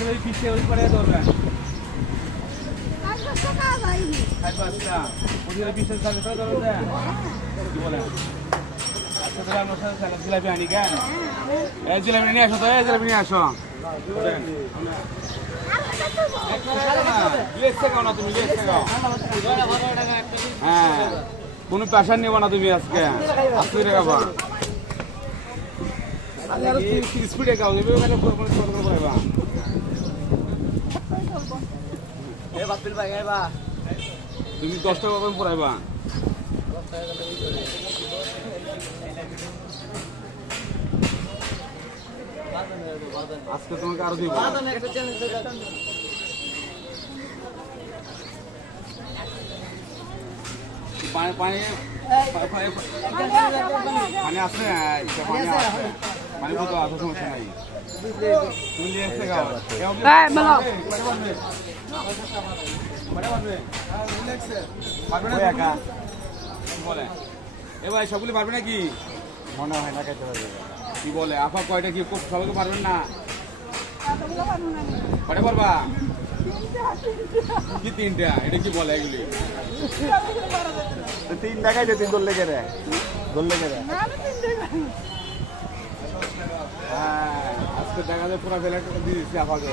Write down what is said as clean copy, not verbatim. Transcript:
জিলাপি পিছিয়ে ওই করে ধরবেন জিলাপি আনি কেন জিলাপি নিয়ে আসো তো জিলাপি নিয়ে আসো তুমি হ্যাঁ কোনো প্রেশার নেবো না তুমি আজকে 80 টাকা পা স্পিডে খাও তুমি 10 টাকা করে পড়াইবা আজকে তোমাকে আরো দিব পানি পানি পানি আছে পানি কত আছে সমস্যা নাই তুমি নিয়ে এসে খাও বলে এ ভাই সবগুলি পারবে নাকি মনে হয় না খেতে পারবে কি বলে আপা কয়টা কি সবাইকে পারবেন না কয়টা পারবা কি 3টা এটা কি বলে এগুলি 3 টাকায় যে 3 ধরলে গেলে হ্যাঁ আজকে দেখা যায় পুরো বেলা দিয়ে দিচ্ছি আপাকে